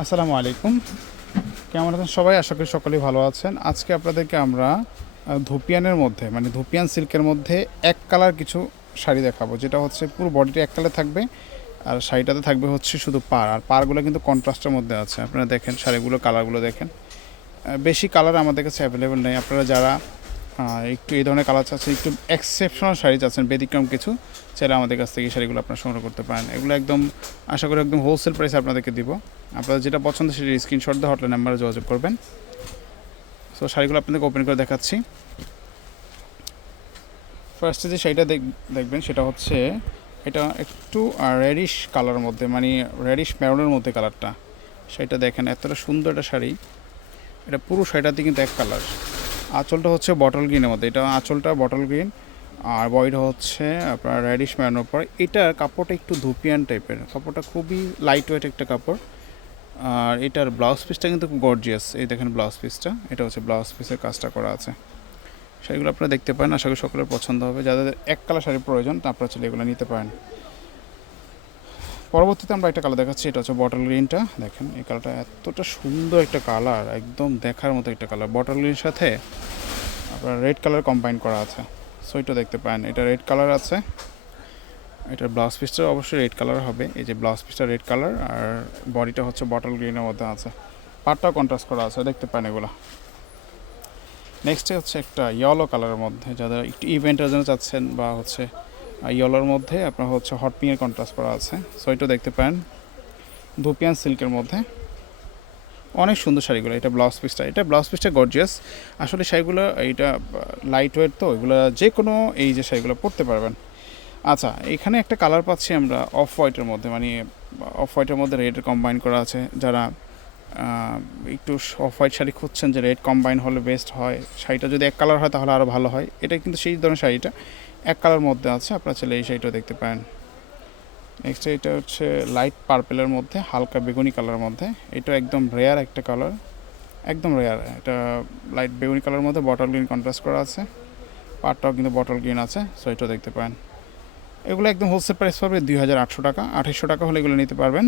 আসসালামু আলাইকুম। কেমন আছেন সবাই? আশা করি সকলেই ভালো আছেন। আজকে আপনাদেরকে আমরা ধুপিয়ানের মধ্যে মানে ধুপিয়ান সিল্কের মধ্যে এক কালার কিছু শাড়ি দেখাবো। যেটা হচ্ছে পুরো বডিটা এক কালার থাকবে, আর শাড়িটাতে থাকবে হচ্ছে শুধু পার আর পারগুলো কিন্তু কন্ট্রাস্টের মধ্যে আছে। আপনারা দেখেন শাড়িগুলো, কালারগুলো দেখেন। বেশি কালার আমাদের কাছে অ্যাভেলেবেল নেই। আপনারা যারা একটু এই ধরনের কালার চাচ্ছেন একটু এক্সেপশনাল শাড়ি চাচ্ছেন ব্যতিক্রম কিছু, চাইলে আমাদের কাছ থেকে এই শাড়িগুলো আপনারা সংগ্রহ করতে পারেন। এগুলো একদম, আশা করি একদম হোলসেল প্রাইসে আপনাদেরকে দিব। আপনাদের যেটা পছন্দ সেটা স্ক্রিনশট দিয়ে হটলাইন নাম্বারে যোগাযোগ করবেন। সো শাড়িগুলো আপনাদেরকে ওপেন করে দেখাচ্ছি। ফার্স্টে যে শাড়িটা দেখ- দেখবেন সেটা হচ্ছে, এটা একটু রেডিশ কালারের মধ্যে মানে রেডিশ ম্যারনের মধ্যে কালারটা সেটা দেখেন, এতটা সুন্দর একটা শাড়ি। এটা পুরো শাড়িটাতে কিন্তু এক কালার আঁচলটা হচ্ছে বটল গ্রিনের মধ্যে। এটা আঁচলটা বটল গ্রিন আর বডিটা হচ্ছে আপনার রেডিশ ম্যারনের পর এটার কাপড়টা একটু ধুপিয়ান টাইপের কাপড়টা খুবই লাইট ওয়েট একটা কাপড়। আর এটার ব্লাউজ পিসটা কিন্তু খুব গর্জিয়াস এই দেখেন ব্লাউজ পিসটা এটা হচ্ছে ব্লাউজ পিসের কাজটা করা আছে। শাড়িগুলো আপনারা দেখতে পারেন। আশা করি সকলের পছন্দ হবে। যাদের এক কালার শাড়ির প্রয়োজন তা আপনারা চলে এগুলো নিতে পারেন। পরবর্তীতে আমরা একটা কালার দেখাচ্ছি, এটা হচ্ছে বটল গ্রিনটা দেখেন, এই কালারটা এতটা সুন্দর একটা কালার একদম দেখার মতো একটা কালার বটল গ্রিনের সাথে আপনার রেড কালার কম্বাইন করা আছে। সো এটা দেখতে পান এটা রেড কালার আছে। এটার ব্লাউজ পিসটা অবশ্যই রেড কালার হবে। এই যে ব্লাউজ পিসটা রেড কালার আর বডিটা হচ্ছে বটল গ্রিনের মধ্যে আছে। পাটটাও কন্ট্রাস্ট করা আছে, দেখতে পান এগুলো। নেক্সটে হচ্ছে একটা ইয়েলো কালারের মধ্যে, যারা একটু ইভেন্টের জন্য চাচ্ছেন বা হচ্ছে ইয়েলোর মধ্যে আপনার হচ্ছে হট পিংয়ের কন্ট্রাস্ট করা আছে। সো এটা দেখতে পারেন। ধুপিয়ান সিল্কের মধ্যে। অনেক সুন্দর শাড়িগুলো, এটা ব্লাউজ পিসটা এটা ব্লাউজ পিসটা গর্জিয়াস আসলে শাড়িগুলো, এইটা লাইট ওয়েট তো এগুলো যে কোনো এই যে শাড়িগুলো পরতে পারবেন। আচ্ছা এখানে একটা কালার পাচ্ছি আমরা অফ হোয়াইটের মধ্যে মানে অফ হোয়াইটের মধ্যে রেড কম্বাইন করা আছে। যারা একটু অফ হোয়াইট শাড়ি খুঁজছেন যে রেড কম্বাইন হলে বেস্ট হয়, শাড়িটা যদি এক কালার হয় তাহলে আরও ভালো হয়। এটা কিন্তু সেই ধরনের শাড়িটা। এক কালার মধ্যে আছে, আপনারা চাইলে এই শাড়িটা দেখতে পারেন। নেক্সট এটা হচ্ছে লাইট পার্পেলের মধ্যে, হালকা বেগুনি কালারের মধ্যে। এটা একদম রেয়ার একটা কালার একদম রেয়ার এটা লাইট বেগুনি কালারের মধ্যে বটল গ্রিন কন্ট্রাস্ট করা আছে। পাটটাও কিন্তু বটল গ্রিন আছে সো এটা দেখতে পারেন। এগুলো একদম হোলসেল প্রাইস পাবে দুই হাজার আটশো টাকা আঠাশশো টাকা হলে এগুলো নিতে পারবেন।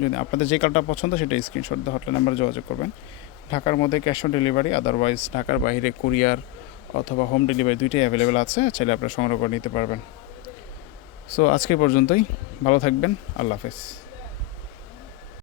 যদি আপনাদের যে কালটা পছন্দ, সেটা স্ক্রিনশট দিয়ে হটলাইন নাম্বারে যোগাযোগ করবেন। ঢাকার মধ্যে ক্যাশ অন ডেলিভারি আদারওয়াইজ ঢাকার বাইরে কুরিয়ার অথবা হোম ডেলিভারি দুইটাই অ্যাভেলেবেল আছে, চাইলে আপনারা সংগ্রহ করে নিতে পারবেন। সো আজকে পর্যন্তই। ভালো থাকবেন। আল্লাহ হাফেজ।